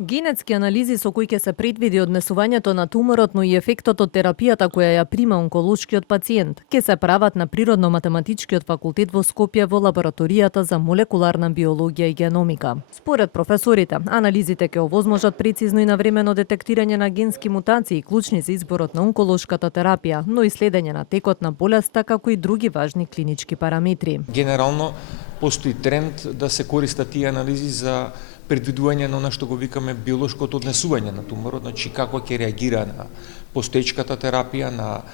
Генетски анализи со кои ќе се предвиди однесувањето на туморот, но и ефектот од терапијата која ја прима онколошкиот пациент, ќе се прават на Природно-математичкиот факултет во Скопје во лабораторијата за молекуларна биологија и геномика. Според професорите, анализите ќе овозможат прецизно и навремено детектирање на генски мутации клучни за изборот на онколошката терапија, но и следење на текот на болеста како и други важни клинички параметри. Генерално постои тренд да се користат тие анализи за предвидување на она што го викаме биолошкото однесување на туморот, значи како ќе реагира на постоечката терапија, на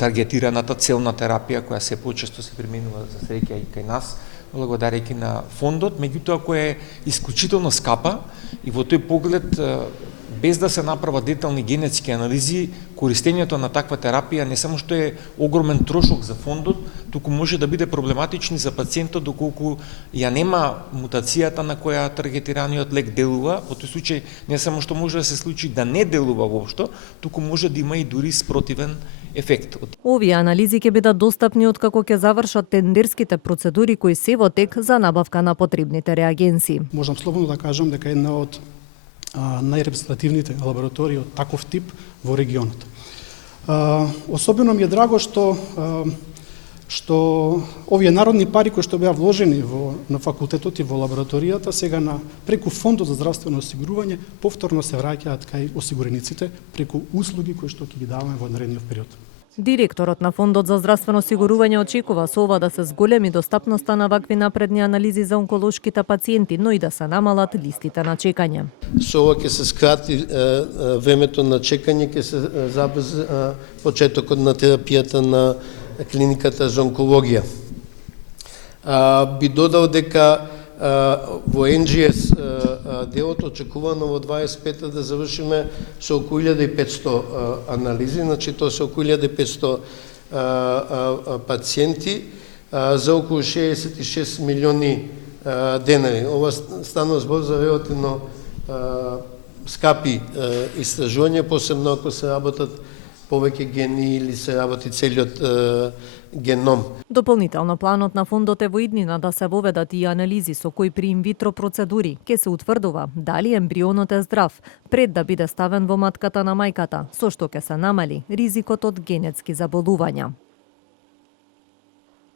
таргетираната целна терапија која се почесто се применува за среќа и кај нас, благодарејќи на фондот, меѓутоа која е исклучително скапа и во тој поглед без да се направат детални генетски анализи, користењето на таква терапија не само што е огромен трошок за фондот, туку може да биде проблематични за пациентот доколку ја нема мутацијата на која таргетираниот лек делува. Во тој случај не само што може да се случи да не делува воопшто, туку може да има и дури спротивен ефект. Овие анализи ќе бидат достапни откако ќе завршат тендерските процедури кои се во тек за набавка на потребните реагенси. Можам слободно да кажам дека една од најрепрезентативните лаборатории од таков тип во регионот. Особено ми е драго што овие народни пари кои што беа вложени на факултетот и во лабораторијата сега преку фондот за здравствено осигурување повторно се враќаат кај осигурениците преку услуги кои што ќе ги даваме во наредниот период. Директорот на Фондот за здравствено осигурување очекува со ова да се зголеми достапноста на вакви напредни анализи за онколошките пациенти, но и да се намалат листите на чекање. Со ова ќе се скрати времето на чекање, ќе се забрзи почетокот на терапијата на клиниката за онкологија. Би додал дека во НГС делот очекувано во 25-та да завршиме со околу 1500 анализи, значи тоа се околу 1500 пациенти за околу 66 милиони денари. Ова станува збор за релативно скапи истражувања, посебно ако се работат повеќе гени или се работи целиот геном. Дополнително планот на фондот е во иднина да се воведат и анализи со кои при инвитро процедури ќе се утврдува дали ембрионот е здрав пред да биде ставен во матката на мајката, со што ќе се намали ризикот од генетски заболувања.